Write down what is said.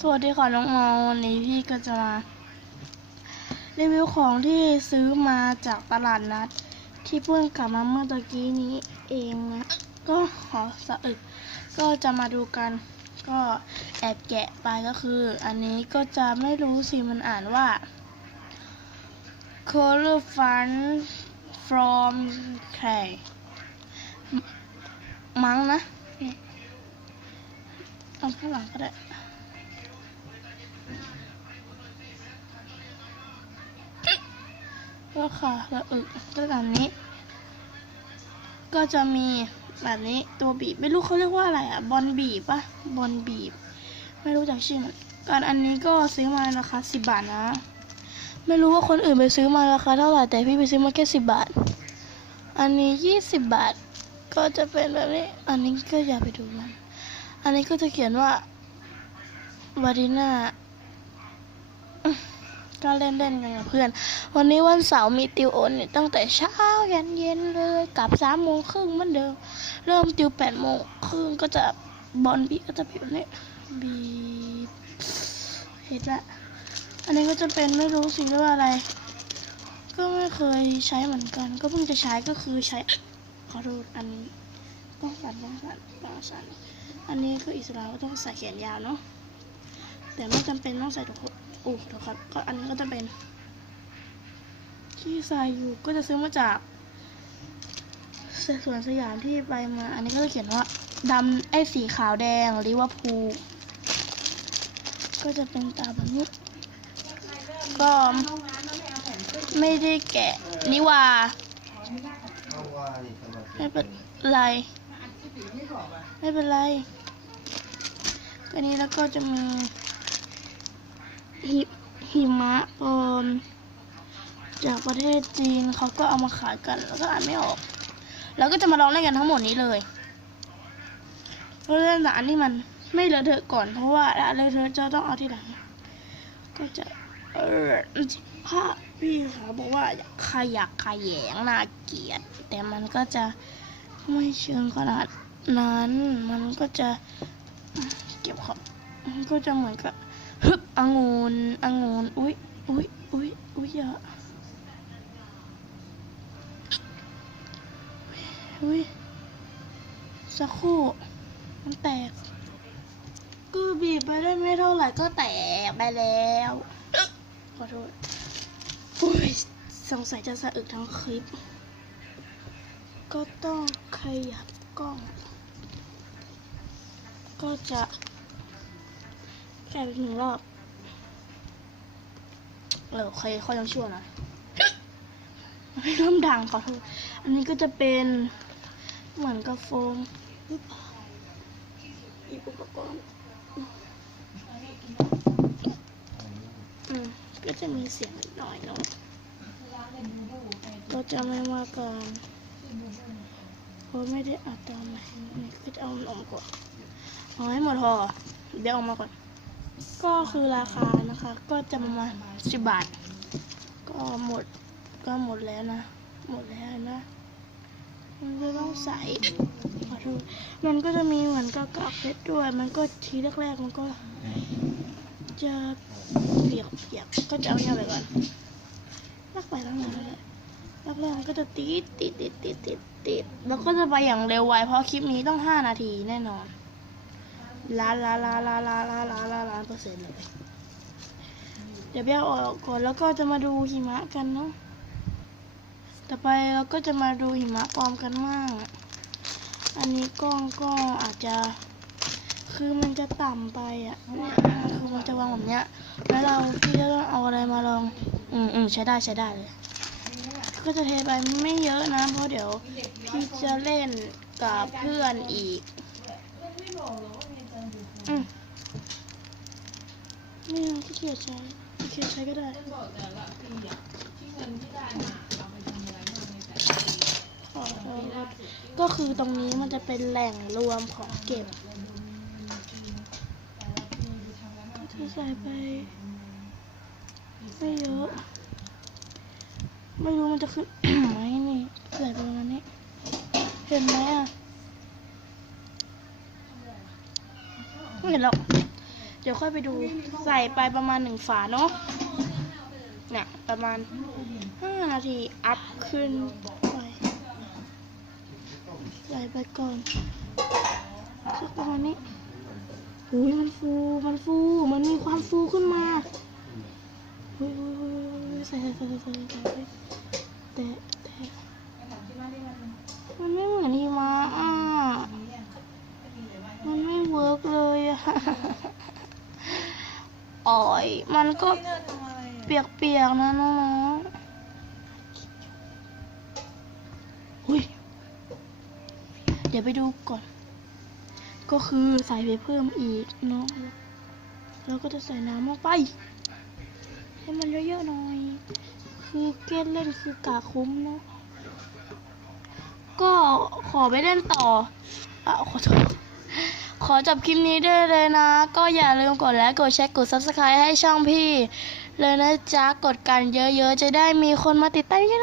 สวัสดีค่ะน้องมอวันนี้พี่ก็จะมารีวิวของที่ซื้อมาจากตลาดนัด ที่เพิ่งกลับมาเมื่อตะกี้นี้เองนะก็ขอสะอึกก็จะมาดูกัน ก็แอบแกะไปก็คือ อันนี้ก็จะไม่รู้สิมันอ่านว่า color fun from k มั้งนะเอาข้างหลังก็ได้ ก็ค่ะแล้วอึก็แบบนี้ ก็จะมีแบบนี้ตัวบีบไม่รู้เขาเรียกว่าอะไรอะบอลบีบปะบอลบีบ ไม่รู้จักชื่อมันก่อนอันนี้ก็ซื้อมาราคาสิบบาทนะ ไม่รู้ว่าคนอื่นไปซื้อมาราคาเท่าไหร่แต่พี่ไปซื้อมาแค่สิบบาท อันนี้ยี่สิบบาท ก็จะเป็นแบบนี้ อันนี้ก็อย่าไปดูมันอันนี้ก็จะเขียนว่าวาดิน่า ก็เล่นเล่นๆกันกับเพื่อน วันนี้วันเสาร์มีติวโอนเนี่ยตั้งแต่เช้ายันเย็นเลยกลับสามโมงครึ่งเหมือนเดิม เริ่มติวแปดโมงครึ่งก็จะบอลบีก็จะบีบแบบนี้บีบเห็นละอันนี้ก็จะเป็นไม่รู้สิว่าอะไร ก็ไม่เคยใช้เหมือนกัน ก็เพิ่งจะใช้ก็คือใช้ขอโทษอันต้องสั่นต้องสั่นต้องสั่นอันนี้คืออิสระก็ต้องใส่แขนยาวเนาะแต่ไม่จำเป็นต้องใส่ทุกคน อู้ขอโทษครับก็อันนี้ก็จะเป็นที่ใส่อยู่ก็จะซื้อมาจากสวนสยามที่ไปมา อันนี้ก็จะเขียนว่าดำไอ้สีขาวแดงลิเวอร์พูลก็จะเป็นตาแบบนี้ ก็ไม่ได้แกะนิวาไม่เป็นไร ไม่เป็นไรก็นี้แล้วก็จะมี หิหิมะปลอมจากประเทศจีนเขาก็เอามาขายกันแล้วก็อ่านไม่ออกแล้วก็จะมาลองเล่นกันทั้งหมดนี้เลยเพราะเล่นแต่อันที่มันไม่เลอะเทอะก่อนเพราะว่าถ้าเลอะเทอะจะต้องเอาที่หลัง ก็จะเออถ้าพี่เขาบอกว่าอยากขยักขยแยงน่าเกลียด แต่มันก็จะไม่เชิงขนาดนั้น มันก็จะเก็บของก็จะเหมือนกับ ฮึบองุ่นองุนอุ้ยอุ้ยอุ้ยอุ้ยเยอะอุ้ยสักครู่มันแตกก็บีบไปได้ไม่เท่าไหร่ก็แตกไปแล้วขอโทษอุ้ยสงสัยจะสะอึกทั้งคลิป ก็ต้องขยับกล้อง ก็จะ แค่ไปหนึ่งรอบ เออใครเขายังชั่วหนะไม่เริ่มดังขอโทษอันนี้ก็จะเป็นเหมือนกับโฟมหรือเปล่าอีกอุปกรณ์อืมก็จะมีเสียงนิดหน่อยเนาะก็จะไม่ว่ากันเพราะไม่ได้อัดตอนไหนนี่ก็จะเอามันออกมาก่อนเอาให้หมดพอเดี๋ยวเออกมาก่อน ก็คือราคานะคะ ก็จะประมาณสิบบาท ก็หมดก็หมดแล้วนะ หมดแล้วนะมันก็ต้องใส่ขอโทษมันก็จะมีเหมือนกับกากเพชรด้วย มันก็ทีแรกๆมันก็จะเปียกเปียกๆก็จะเอาเนี่ยไปก่อนลากไปลากมาเลยลากแรกมันก็จะติดติดติดติดติดติดแล้วก็จะไปอย่างเร็วไวเพราะคลิปนี้ต้องห้านาทีแน่นอน ล้านล้านล้านล้านล้านล้านล้านล้านล้านเปอร์เซ็นต์เลยเดี๋ยวไปเอาออกก่อนแล้วก็จะมาดูหิมะกันเนาะต่อไปเราก็จะมาดูหิมะปลอมกันมั่งอันนี้กล้องก็อาจจะ คือมันจะต่ำไปอะคือมันจะวางแบบเนี้ย แล้วเราพี่จะต้องเอาอะไรมาลอง อืมอืมใช้ได้ใช้ได้เลยก็จะเทไปไม่เยอะนะ เพราะเดี๋ยวพี่จะเล่นกับเพื่อนอีก ไม่เอาขี้เกียจใช้ขี้เกียจใช้ก็ได้ขอโทษครับก็คือตรงนี้มันจะเป็นแหล่งรวมของเก็บจะใส่ไป ไม่เยอะ ไม่รู้มันจะขึ้นไหมนี่ใส่ปประมาณนี้ เห็นไหมอะ ไม่เห็นหรอกดี๋ยวค่อยไปดูใส่ไปประมาณหนึ่งฝาเนาะเนี่ยประมาณห้านาทีอัพขึ้นไปใส่ไปก่อนสักประมาณนี้อุ้ยมันฟูมันฟูมันมีความฟูขึ้นมาอุ้ยอุ้ยอุ้ยอุ้ยใส่ใส่ใส่ใส่ใส่ใส่ใส่แต่แต่มันไม่เหมือนหิมะอะ มันไม่เวิร์กเลยอะ อ่อย มันก็เปียกๆนะน้องๆอุ้ยเดี๋ยวไปดูก่อน ก็คือใส่ไปเพิ่มอีกเนาะแล้วก็จะใส่น้ำลงไป ให้มันเยอะๆหน่อย คือเกนเล่นคือกาคุ้มเนาะก็ขอไปเล่นต่ออะขอโทษ ขอจบคลิปนี้ด้วยเลยนะ ก็อย่าลืมกดไลค์กดแชร์กด subscribe ให้ช่องพี่ เลยนะจ๊ะ กดกันเยอะๆ จะได้มีคนมาติดตามเยอะ